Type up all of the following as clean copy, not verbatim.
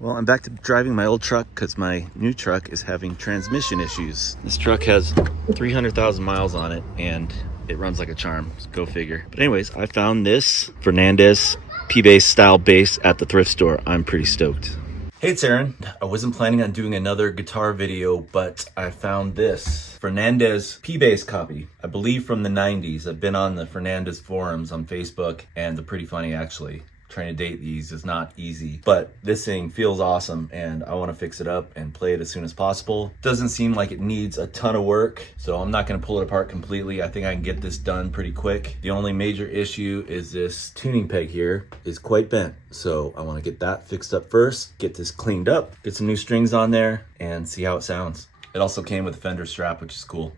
Well, I'm back to driving my old truck because my new truck is having transmission issues. This truck has 300,000 miles on it and it runs like a charm. Go figure. But anyways, I found this Fernandes P-Bass style bass at the thrift store. I'm pretty stoked. Hey, it's Aaron. I wasn't planning on doing another guitar video, but I found this Fernandes P-Bass copy, I believe from the 90s. I've been on the Fernandes forums on Facebook and they're pretty funny actually. Trying to date these is not easy, but this thing feels awesome and I want to fix it up and play it as soon as possible. Doesn't seem like it needs a ton of work, so I'm not going to pull it apart completely. I think I can get this done pretty quick. The only major issue is this tuning peg here is quite bent, so I want to get that fixed up first, get this cleaned up, get some new strings on there, and see how it sounds. It also came with a fender strap, which is cool.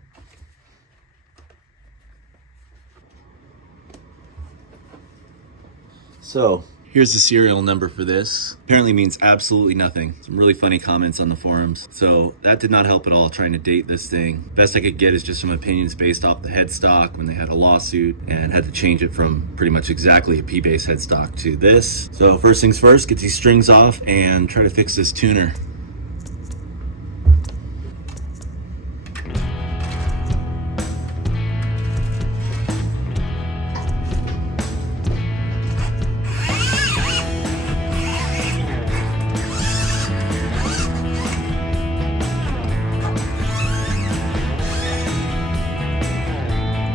So here's the serial number for this. Apparently means absolutely nothing. Some really funny comments on the forums. So that did not help at all trying to date this thing. Best I could get is just some opinions based off the headstock when they had a lawsuit and had to change it from pretty much exactly a P-Bass headstock to this. So first things first, get these strings off and try to fix this tuner.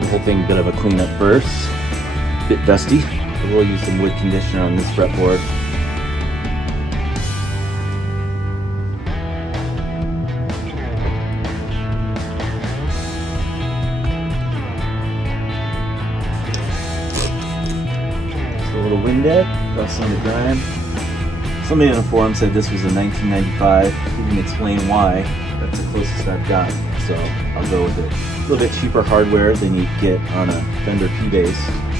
The whole thing a bit of a cleanup first. Bit dusty. So we'll use some wood conditioner on this fretboard. Just a little Windex, dust on the grime. Somebody on the forum said this was a 1995. Didn't explain why. That's the closest I've got, so I'll go with it. A little bit cheaper hardware than you get on a Fender P-Bass.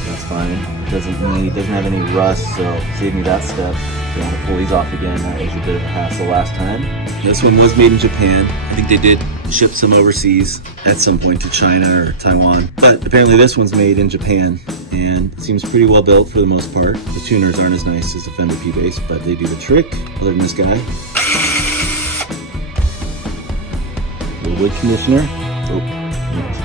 That's fine. It doesn't have any rust, so save me that step. Don't have to pull these off again. That was a bit of a hassle last time. This one was made in Japan. I think they did ship some overseas at some point to China or Taiwan. But apparently this one's made in Japan and seems pretty well built for the most part. The tuners aren't as nice as the Fender P-Bass, but they do the trick. Other than this guy. A little wood conditioner. Oh, nice.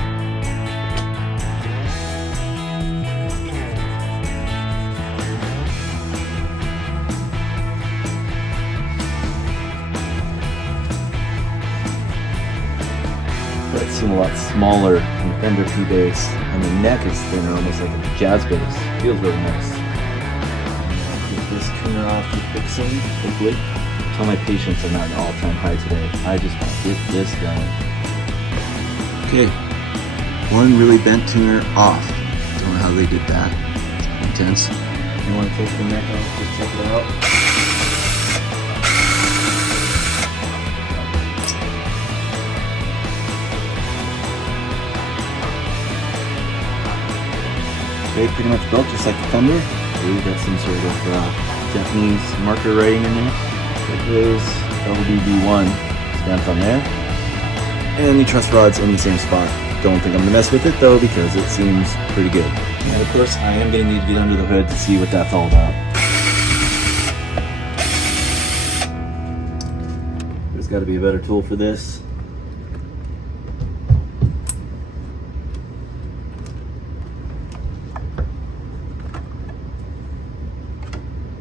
It seems a lot smaller than the Fender P-Bass, and the neck is thinner, almost like a jazz bass. Feels really nice. Get this tuner off and fixing, hopefully. Tell my patience I'm not an all-time high today. I just want to get this done. Okay, one really bent tuner off. Don't know how they did that. It's intense. You want to take the neck off, just check it out. Okay, pretty much built just like the Fender. I believe that's some sort of Japanese marker writing in there. It is LDB1 stamped on there. And the truss rod's in the same spot. Don't think I'm gonna mess with it though because it seems pretty good. And of course I am gonna need to get under the hood to see what that's all about. There's gotta be a better tool for this.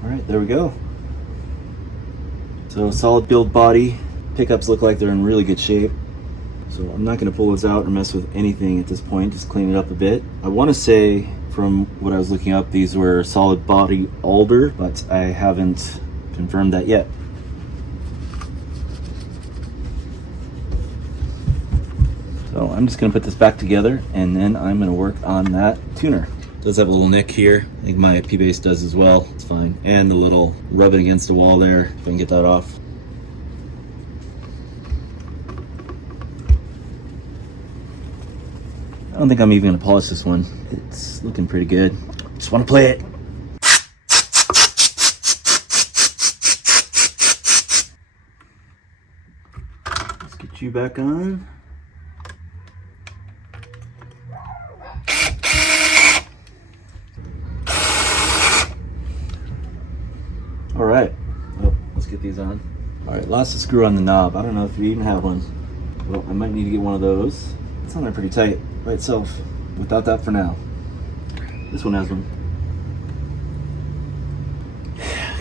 Alright, there we go. So solid build body. Pickups look like they're in really good shape. So I'm not going to pull those out or mess with anything at this point, just clean it up a bit. I want to say from what I was looking up, these were solid body alder, but I haven't confirmed that yet. So I'm just going to put this back together and then I'm going to work on that tuner. It does have a little nick here. I think my P-Bass does as well. It's fine. And the little rubbing against the wall there, if I can get that off. I don't think I'm even gonna polish this one. It's looking pretty good. Just wanna play it. Let's get you back on. All right, well, let's get these stays on. All right, lost a screw on the knob. I don't know if you even have one. Well, I might need to get one of those. It's on there pretty tight by itself. Without that for now. This one has one.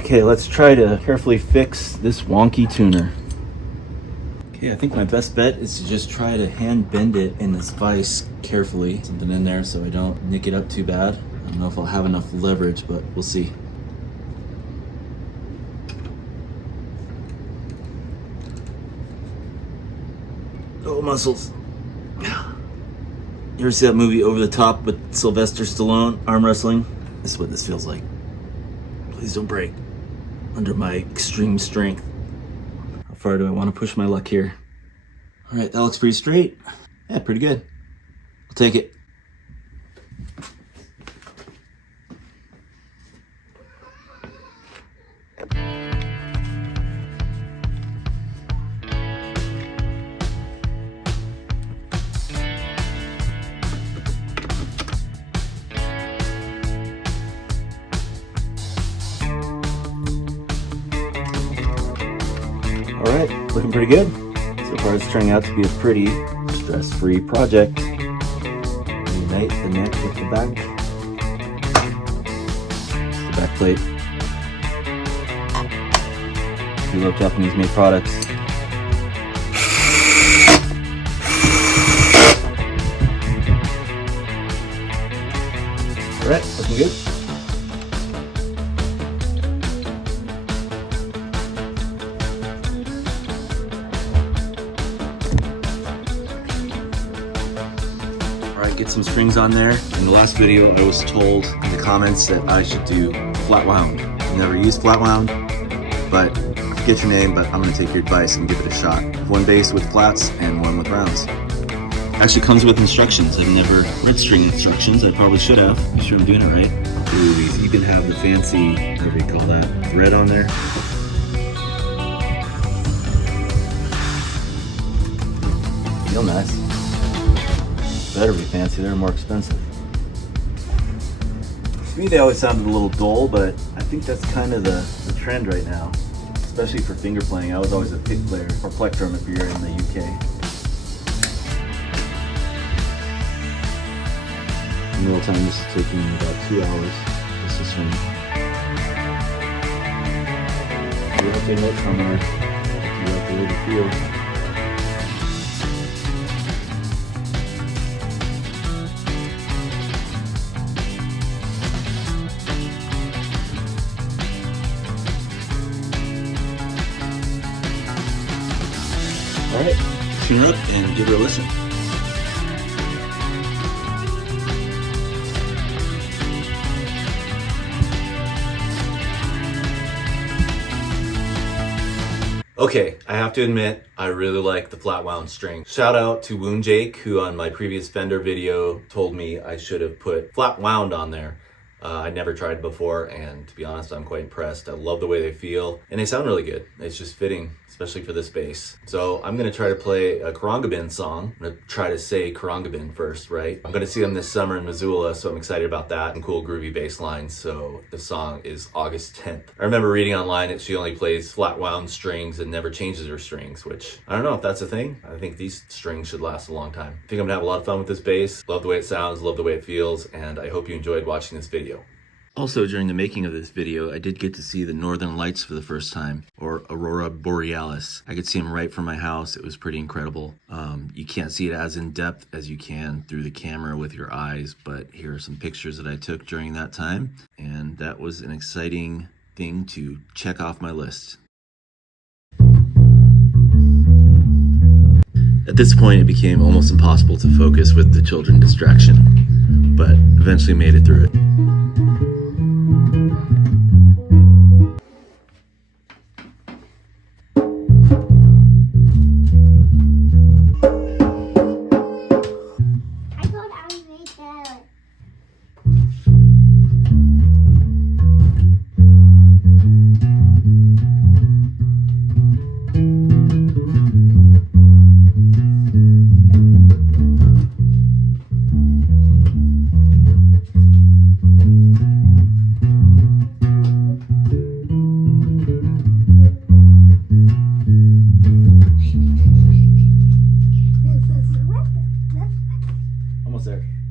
Okay, let's try to carefully fix this wonky tuner. Okay, I think my best bet is to just try to hand bend it in this vise carefully. Something in there so I don't nick it up too bad. I don't know if I'll have enough leverage, but we'll see. Oh, muscles. You ever see that movie Over the Top with Sylvester Stallone, arm wrestling? This is what this feels like. Please don't break under my extreme strength. How far do I want to push my luck here? All right, that looks pretty straight. Yeah, pretty good. I'll take it. All right, looking pretty good. So far it's turning out to be a pretty stress-free project. Unite the neck with the back. It's the back plate. We love Japanese-made products. All right, looking good. Get some strings on there. In the last video, I was told in the comments that I should do flat wound. I've never used flat wound, but I forget your name, but I'm gonna take your advice and give it a shot. One bass with flats and one with rounds. Actually comes with instructions. I've never read string instructions. I probably should have. Make sure I'm doing it right. Ooh, these even have the fancy, whatever you call that, thread on there. Feel nice. Better be fancy, they're more expensive. To me, they always sounded a little dull, but I think that's kind of the trend right now, especially for finger playing. I was always a pick player, or plectrum if you're in the UK. In real time, this is taking me about 2 hours just to swing. You have to note somewhere, you have to really feel. Alright, tune her up and give her a listen. Okay, I have to admit, I really like the flat wound string. Shout out to Wound Jake, who on my previous Fender video told me I should have put flat wound on there. I'd never tried before, and to be honest, I'm quite impressed. I love the way they feel, and they sound really good. It's just fitting, especially for this bass. So I'm gonna try to play a Karangabin song. I'm gonna try to say Karangabin first, right? I'm gonna see them this summer in Missoula, so I'm excited about that, and cool groovy bass lines. So the song is August 10th. I remember reading online that she only plays flat wound strings and never changes her strings, which I don't know if that's a thing. I think these strings should last a long time. I think I'm gonna have a lot of fun with this bass. Love the way it sounds, love the way it feels, and I hope you enjoyed watching this video. Also, during the making of this video, I did get to see the Northern Lights for the first time, or Aurora Borealis. I could see them right from my house. It was pretty incredible. You can't see it as in depth as you can through the camera with your eyes, but here are some pictures that I took during that time, and that was an exciting thing to check off my list. At this point, it became almost impossible to focus with the children distraction, but eventually made it through it. almost there.